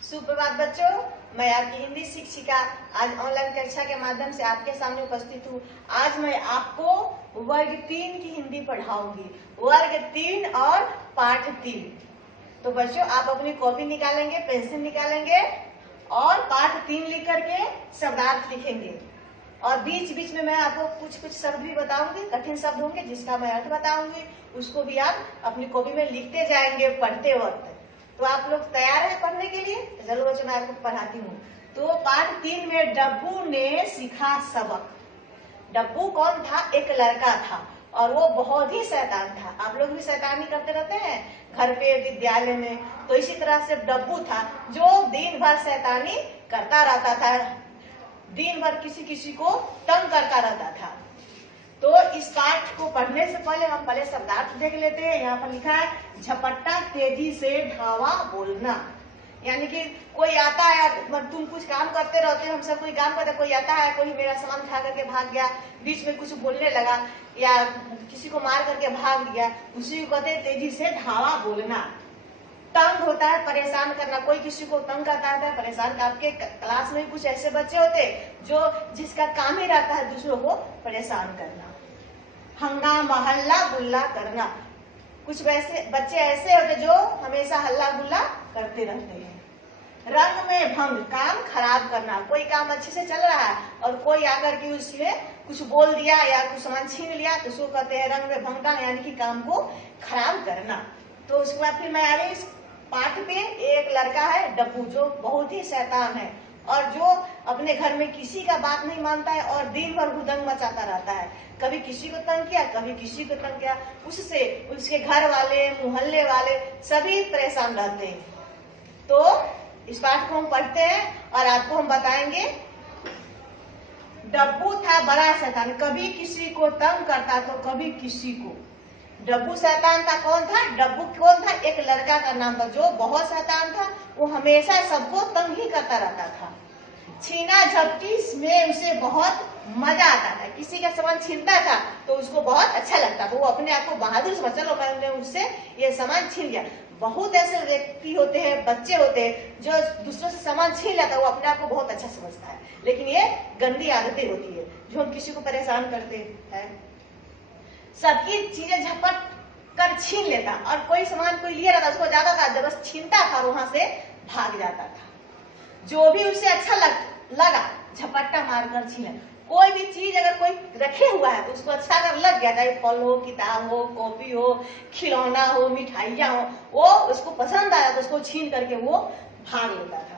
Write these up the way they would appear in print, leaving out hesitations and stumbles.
सुप्रभात बच्चों, मैं आपकी हिंदी शिक्षिका आज ऑनलाइन कक्षा के माध्यम से आपके सामने उपस्थित हूँ। आज मैं आपको वर्ग 3 की हिंदी पढ़ाऊंगी। वर्ग 3 और पाठ 3। तो बच्चों आप अपनी कॉपी निकालेंगे, पेंसिल निकालेंगे और पाठ 3 लिख करके शब्दार्थ लिखेंगे। और बीच बीच में मैं आपको कुछ शब्द भी बताऊंगी, कठिन शब्द होंगे जिसका मैं अर्थ बताऊंगी, उसको भी आप अपनी कॉपी में लिखते जाएंगे पढ़ते वक्त। तो आप लोग तैयार हैं पढ़ने के लिए? चलो बच्चों मैं आपको पढ़ाती हूँ। तो पाठ 3 में डब्बू ने सीखा सबक। डब्बू कौन था? एक लड़का था और वो बहुत ही शैतान था। आप लोग भी शैतानी करते रहते हैं घर पे, विद्यालय में। तो इसी तरह से डब्बू था जो दिन भर शैतानी करता रहता था, दिन भर किसी को तंग करता रहता था। तो इस पाठ को पढ़ने से पहले हम पहले शब्दार्थ देख लेते हैं। यहाँ पर लिखा है झपट्टा, तेजी से धावा बोलना। यानी कि कोई आता है, तुम कुछ काम करते रहते हो, हम सब कोई काम करते, कोई आता है, कोई मेरा सामान उठा करके भाग गया, बीच में कुछ बोलने लगा या किसी को मार करके भाग गया, उसी को कहते हैं तेजी से धावा बोलना। तंग होता है, परेशान करना, कोई किसी को तंग करता है, परेशान। आपके क्लास में कुछ ऐसे बच्चे होते जो जिसका काम ही रहता है दूसरों को परेशान करना। हंगामा, हल्ला गुल्ला करना। कुछ वैसे बच्चे ऐसे होते जो हमेशा हल्ला गुल्ला करते रहते हैं। रंग में भंग, काम खराब करना। कोई काम अच्छे से चल रहा है और कोई आकर के उसमें कुछ बोल दिया या कुछ सामान छीन लिया तो उसको कहते हैं रंग में भंग करना, यानी कि काम को खराब करना। तो उसके बाद फिर मैं आ रही इस पाठ पे। एक लड़का है डब्बू जो बहुत ही शैतान है और जो अपने घर में किसी का बात नहीं मानता है और दिन भर हुदंग मचाता रहता है। कभी किसी को तंग किया, कभी किसी को तंग किया, उससे उसके घर वाले, मोहल्ले वाले सभी परेशान रहते हैं। तो इस पाठ को हम पढ़ते हैं और आपको हम बताएंगे। डब्बू था बड़ा शैतान, कभी किसी को तंग करता तो कभी किसी को। डब्बू शैतान था। कौन था? डब्बू कौन था? एक लड़का का नाम था जो बहुत शैतान था। वो हमेशा सबको तंग ही करता रहता था। छीना झपटी में उसे बहुत मजा आता था। किसी का सामान छीनता था तो उसको बहुत अच्छा लगता था। वो अपने आप को बहादुर समझ, चलो मैंने उससे ये सामान छीन लिया। बहुत ऐसे व्यक्ति होते हैं, बच्चे होते हैं जो दूसरों से सामान छीन लेता है, वो अपने आप को बहुत अच्छा समझता है। लेकिन ये गंदी आदतें होती है जो हम किसी को परेशान करते हैं। सबकी चीजें झपट कर छीन लेता और कोई सामान कोई लिया रहता उसको जाता था, जब बस छीनता था वहां से भाग जाता था। जो भी उसे अच्छा लगा झपट्टा मारकर छीना। कोई भी चीज अगर कोई रखे हुआ है तो उसको अच्छा अगर लग गया, चाहे फल हो, किताब हो, कॉपी हो, खिलौना हो, मिठाइयां हो, वो उसको पसंद आया तो उसको छीन करके वो भाग लेता था।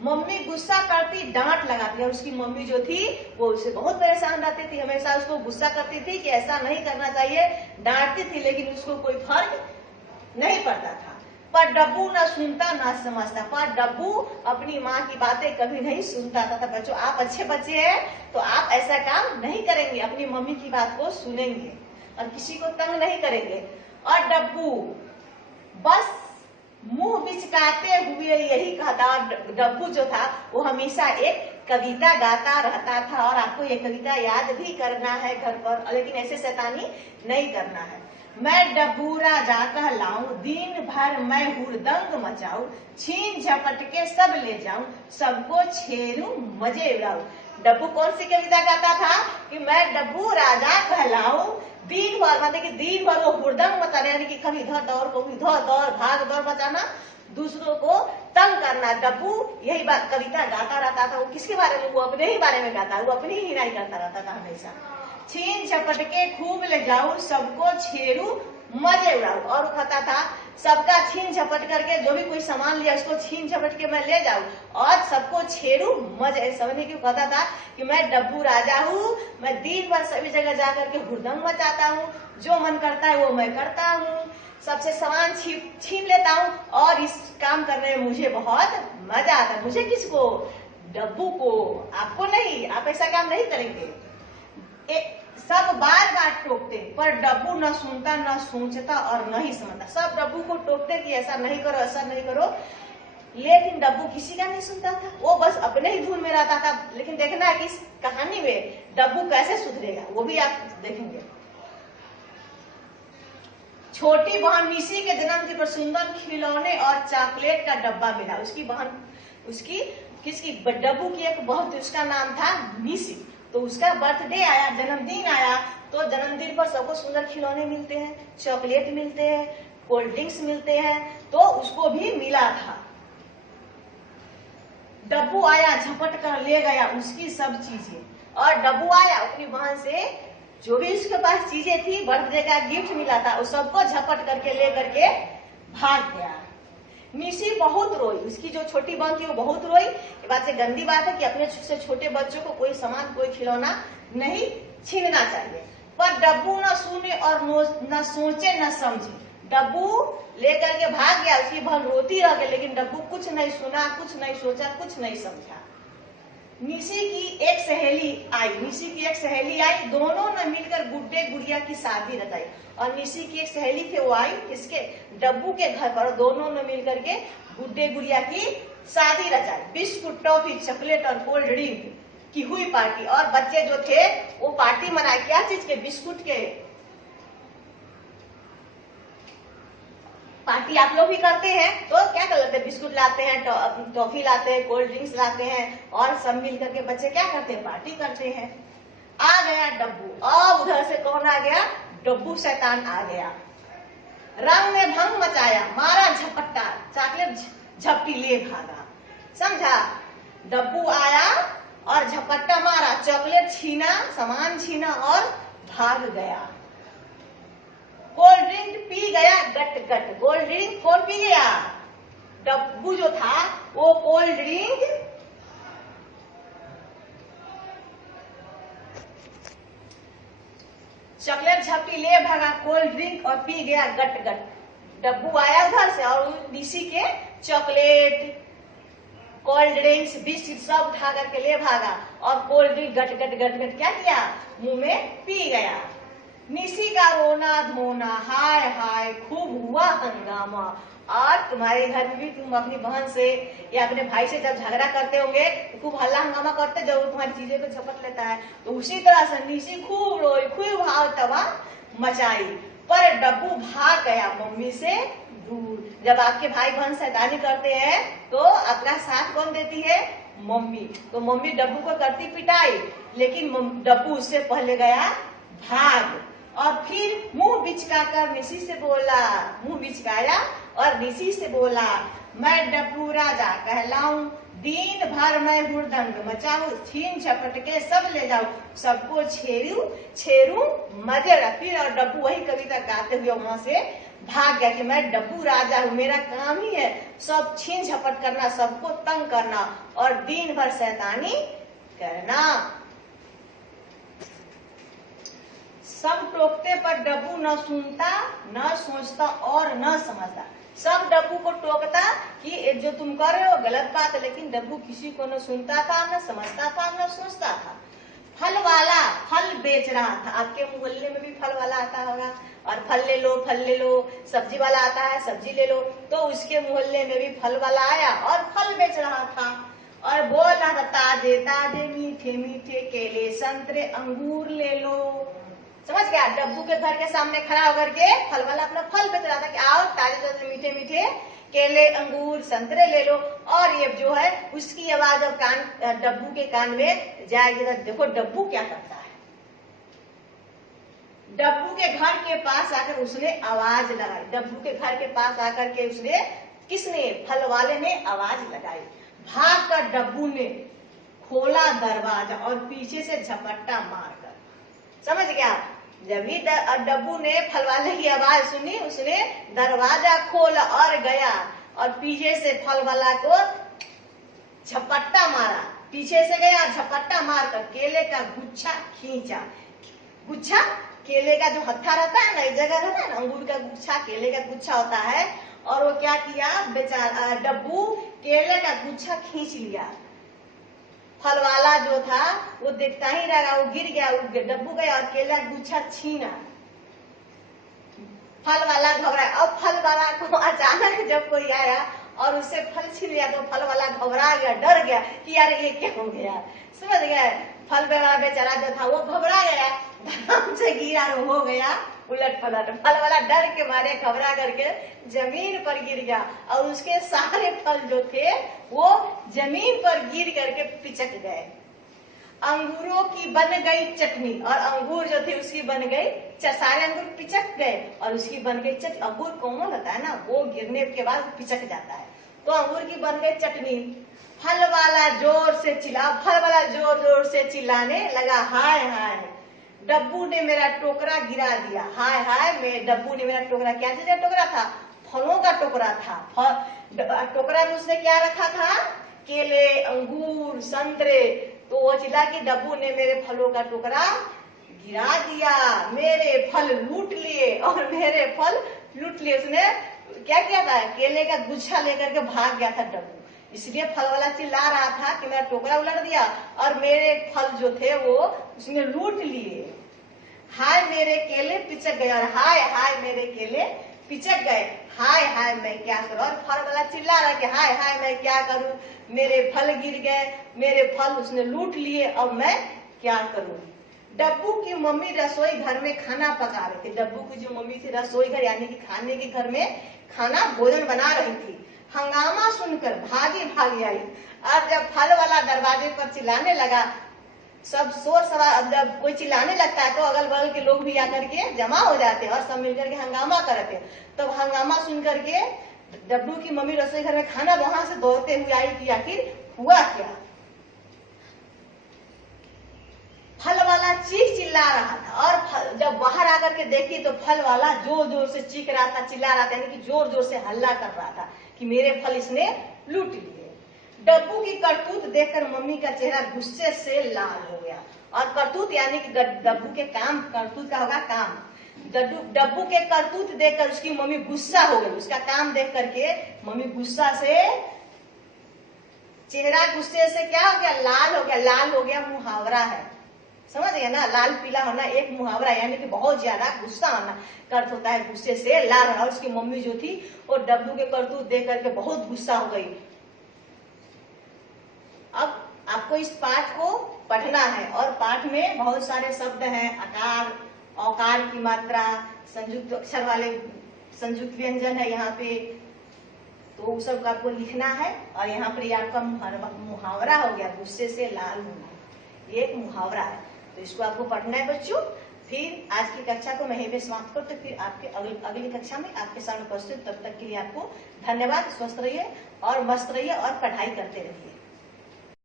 मम्मी गुस्सा करती, डांट लगाती, और उसकी मम्मी जो थी वो उसे बहुत परेशान रहती थी, हमेशा उसको गुस्सा करती थी कि ऐसा नहीं करना चाहिए, डांटती थी, लेकिन उसको कोई फर्क नहीं पड़ता था। पर डब्बू ना सुनता ना समझता। पर डब्बू अपनी माँ की बातें कभी नहीं सुनता था। बच्चों आप अच्छे बच्चे हैं तो आप ऐसा काम नहीं करेंगे, अपनी मम्मी की बात को सुनेंगे और किसी को तंग नहीं करेंगे। और डब्बू बस मुंह बिचकाते हुए यही कहता। डब्बू जो था वो हमेशा एक कविता गाता रहता था और आपको ये कविता याद भी करना है घर पर, लेकिन ऐसे शैतानी नहीं करना है। मैं डब्बू राजा कहलाऊं, दिन भर मैं हुड़दंग मचाऊं, छीन झपट के सब ले जाऊं, सबको छेड़ूं मजे उड़ाऊं। डब्बू कौन सी कविता गाता था कि मैं डब्बू राजा कहलाऊं, दिन भर मतलब कि दिन भर वो हुड़दंग मचाना, यानी कि कभी इधर दौड़ कभी उधर दौड़, भाग दौड़ मचाना, दूसरों को तंग करना। डब्बू यही बात कविता गाता रहता था। वो किसके बारे में? वो अपने ही बारे में गाता है, वो अपनी ही हिराई करता रहता था हमेशा। छीन झपट के खूब ले जाऊं, सबको छेड़ू मजे उड़ाऊ। और वो कहता था सबका छीन झपट करके, जो भी कोई सामान लिया उसको छीन झपट के मैं ले जाऊं और सबको छेड़ू मजे। समझने क्यों कहता था कि मैं डब्बू राजा हूँ, मैं दिन भर सभी जगह जाकर के हुड़दंग मचाता हूँ, जो मन करता है वो मैं करता हूँ, सबसे सामान छीन लेता हूँ और इस काम करने में मुझे बहुत मजा आता है। मुझे किसको? डब्बू को, आपको नहीं। आप ऐसा काम नहीं करेंगे। सब बार बार टोकते पर डब्बू न सुनता, न सोचता और न ही समझता। सब डब्बू को टोकते कि ऐसा नहीं करो, ऐसा नहीं करो, लेकिन डब्बू किसी का नहीं सुनता था। वो बस अपने ही धुन में रहता था। लेकिन देखना है कि इस कहानी में डब्बू कैसे सुधरेगा वो भी आप देखेंगे। छोटी बहन निशी के जन्मदिन पर सुंदर खिलौने और चॉकलेट का डब्बा मिला। उसकी बहन, उसकी किसकी, डब्बू की एक बहन थी, उसका नाम था निशी। तो उसका बर्थडे आया, जन्मदिन आया, तो जन्मदिन पर सबको सुंदर खिलौने मिलते हैं, चॉकलेट मिलते हैं, कोल्ड ड्रिंक्स मिलते हैं, तो उसको भी मिला था। डब्बू आया, झपट कर ले गया उसकी सब चीजें, और डब्बू आया अपनी बहन से जो भी उसके पास चीजें थी, बर्थडे का गिफ्ट मिला था, उस सबको झपट करके ले करके भाग गया। निशी बहुत रोई, उसकी जो छोटी बहन थी वो बहुत रोई। ये बात से गंदी बात है कि अपने से छोटे बच्चों को कोई सामान, कोई खिलौना नहीं छीनना चाहिए। पर डब्बू न सुने और न सोचे न समझे। डब्बू लेकर के भाग गया, उसकी बहन रोती रह गई, लेकिन डब्बू कुछ नहीं सुना, कुछ नहीं सोचा, कुछ नहीं समझा। निशी की एक सहेली आई, दोनों ने मिलकर गुड्डे गुड़िया की शादी रचाई। और निशी की एक सहेली थी, वो आई किसके, डब्बू के घर पर, दोनों ने मिलकर के गुड्डे गुड़िया की शादी रचाई। बिस्कुट, टॉफी, चॉकलेट और कोल्ड ड्रिंक की हुई पार्टी। और बच्चे जो थे वो पार्टी मनाए, क्या चीज के, बिस्कुट के। पार्टी आप लोग भी करते हैं तो क्या कर लेते हैं, बिस्कुट लाते हैं, टॉफी लाते हैं, कोल्ड ड्रिंक्स लाते हैं, और सब मिल करके बच्चे क्या करते हैं, पार्टी करते हैं। आ गया डब्बू, और उधर से कौन आ गया, डब्बू शैतान आ गया। रंग ने भंग मचाया, मारा झपट्टा, चॉकलेट झपटी ले भागा। समझा, डब्बू आया और झपट्टा मारा, चॉकलेट छीना, सामान छीना और भाग गया। कोल्ड ड्रिंक पी गया गट गट। कोल्ड ड्रिंक कौन पी गया, डब्बू जो था वो कोल्ड ड्रिंक चॉकलेट झपटी ले भागा, कोल्ड ड्रिंक और पी गया गट गट। डब्बू आया उधर से और निशी के चॉकलेट, कोल्ड ड्रिंक्स, बिस्किट सब उठा करके ले भागा, और कोल्ड ड्रिंक गट गट गट गट क्या किया, मुंह में पी गया। निशी का रोना धोना, हाय हाय खूब हुआ हंगामा। और तुम्हारे घर में भी तुम अपनी बहन से या अपने भाई से जब झगड़ा करते होंगे तो खूब हल्ला हंगामा करते, जब तुम्हारी चीजें को झपट लेता है। तो उसी तरह से निशी खूब रोई, खूब भाव तबाह मचाई, पर डब्बू भाग गया मम्मी से दूर। जब आपके भाई बहन शैतानी करते हैं तो आपका साथ कौन देती है, मम्मी। तो मम्मी डब्बू को करती पिटाई, लेकिन डब्बू उससे पहले गया भाग। और फिर मुंह बिचका कर निशी से बोला, मुंह बिचकाया और निशी से बोला, मैं डब्बू राजा कहलाऊं, दिन भर मैं हुड़दंग मचाऊं, छीन झपट के सब ले जाऊं, सबको छेरू मजे रखी। और डब्बू वही कविता गाते हुए वहां से भाग गया कि मैं डब्बू राजा हूँ, मेरा काम ही है सब छीन झपट करना, सबको तंग करना और दिन भर शैतानी करना। सब टोकते पर डब्बू न सुनता, न सोचता और न समझता। सब डब्बू को टोकता कि जो तुम कर रहे हो गलत बात है, लेकिन डब्बू किसी को न सुनता था, न समझता था, न सोचता था। फल वाला फल बेच रहा था, आपके मोहल्ले में भी फल वाला आता होगा, और फल ले लो, फल ले लो। सब्जी वाला आता है, सब्जी ले लो। तो उसके मोहल्ले में भी फल वाला आया और फल बेच रहा था, और बोल रहा था, ताजे ताजे मीठे मीठे केले, संतरे, अंगूर ले लो। समझ गया, डब्बू के घर के सामने खड़ा होकर के फल वाला अपना फल बेच रहा था कि आओ ताजे ताजे मीठे मीठे केले, अंगूर, संतरे ले लो। और ये जो है उसकी आवाज अब कान, डब्बू के कान में जाएगी। तो देखो डब्बू क्या करता है। डब्बू के घर के पास आकर उसने आवाज लगाई। डब्बू के घर के पास आकर के उसने, किसने, फल वाले ने आवाज लगाई। भाग कर डब्बू ने खोला दरवाजा और पीछे से झपट्टा मारकर, समझ गया, जब ही डब्बू ने फल वाले की आवाज सुनी, उसने दरवाजा खोला और गया और पीछे से फल वाला को झपट्टा मारा। पीछे से गया, झपट्टा मारकर केले का गुच्छा खींचा। गुच्छा केले का जो हत्था रहता है ना, एक जगह रहता है ना, अंगूर का गुच्छा केले का गुच्छा होता है। और वो क्या किया, बेचारा डब्बू केले का गुच्छा खींच लिया। फल वाला जो था वो देखता ही रहा, वो गिर गया, वो डब्बू गया और केला गुच्छा छीना। फल वाला घबराया। अब फल वाला को अचानक जब कोई आया और उससे फल छीन लिया तो फल वाला घबरा गया, डर गया कि यार ये क्या हो गया। समझ गया, फल वाला बेचारा जो था वो घबरा गया, धड़ाम से गिरा, हो गया उलट पलट। फल वाला डर के मारे घबरा करके जमीन पर गिर गया और उसके सारे फल जो थे वो जमीन पर गिर करके पिचक गए। अंगूरों की बन गई चटनी, और अंगूर जो थे उसकी बन गई, सारे अंगूर पिचक गए और उसकी बन गई चटनी। अंगूर कोमल होता है ना, वो गिरने के बाद पिचक जाता है, तो अंगूर की बन गई चटनी। फल वाला जोर से चिल्लाने लगा, हाय हाय डब्बू ने मेरा टोकरा गिरा दिया। हाय हाय डब्बू ने मेरा टोकरा, क्या चीज का टोकरा था? फलों का टोकरा था। टोकरा में उसने क्या रखा था? केले, अंगूर, संतरे। तो वो चिल्ला कि डब्बू ने मेरे फलों का टोकरा गिरा दिया, मेरे फल लूट लिए और मेरे फल लूट लिए। उसने क्या किया था? केले का गुच्छा लेकर के भाग गया था डब्बू, इसलिए फल वाला चिल्ला रहा था कि मेरा टोकरा उलट दिया और मेरे फल जो थे वो उसने लूट लिए। हाय मेरे केले पिचक गए, और हाय हाय मेरे केले पिचक गए, हाय हाय मैं क्या करूं? और फल वाला चिल्ला रहा कि हाय हाय मैं क्या करूं, मेरे फल गिर गए, मेरे फल उसने लूट लिए, अब मैं क्या करूं? डब्बू की मम्मी रसोई घर में खाना पका रही थी। डब्बू की जो मम्मी थी रसोई घर यानी कि खाने के घर में खाना भोजन बना रही थी। हंगामा सुनकर भागी भागी आई, और जब फल वाला दरवाजे पर चिल्लाने लगा, सब शोर शराबा, जब कोई चिल्लाने लगता है तो अगल बगल के लोग भी आकर के जमा हो जाते हैं और सब मिलकर के हंगामा करते हैं। तब तो हंगामा सुन करके डब्बू की मम्मी रसोई घर में खाना वहां से दौड़ते हुए आई कि आखिर हुआ क्या? फल वाला चीख चिल्ला रहा था, और जब बाहर आकर के देखी तो फल वाला जोर जोर से चीख रहा था, चिल्ला रहा था, यानी कि जोर जोर से हल्ला कर रहा था कि मेरे फल इसने लूट लिए। डब्बू की करतूत देखकर मम्मी का चेहरा गुस्से से लाल हो गया। और करतूत यानी कि डब्बू के काम, करतूत का होगा काम। डब्बू के करतूत देखकर उसकी मम्मी गुस्सा हो गई। उसका काम देख करके मम्मी गुस्सा से, चेहरा गुस्से से क्या हो गया? लाल हो गया। लाल हो गया मुहावरा है, समझ गए ना? लाल पीला होना एक मुहावरा यानी कि बहुत ज्यादा गुस्सा होना का अर्थ होता है गुस्से से लाल होना। और उसकी मम्मी जो थी वो डब्बू के करतूत देख करके बहुत गुस्सा हो गई। अब आपको इस पाठ को पढ़ना है, और पाठ में बहुत सारे शब्द हैं, आकार, औकार की मात्रा, संयुक्त अक्षर वाले संयुक्त व्यंजन है यहाँ पे, तो वो सब आपको लिखना है। और यहाँ पर आपका मुहावरा हो गया गुस्से से लाल होना, ये एक मुहावरा है, तो इसको आपको पढ़ना है बच्चों। फिर आज की कक्षा को मैं यहीं पे समाप्त करते, फिर आपके अगली कक्षा में आपके सामने उपस्थित। तब तक के लिए आपको धन्यवाद। स्वस्थ रहिए और मस्त रहिए और पढ़ाई करते रहिए।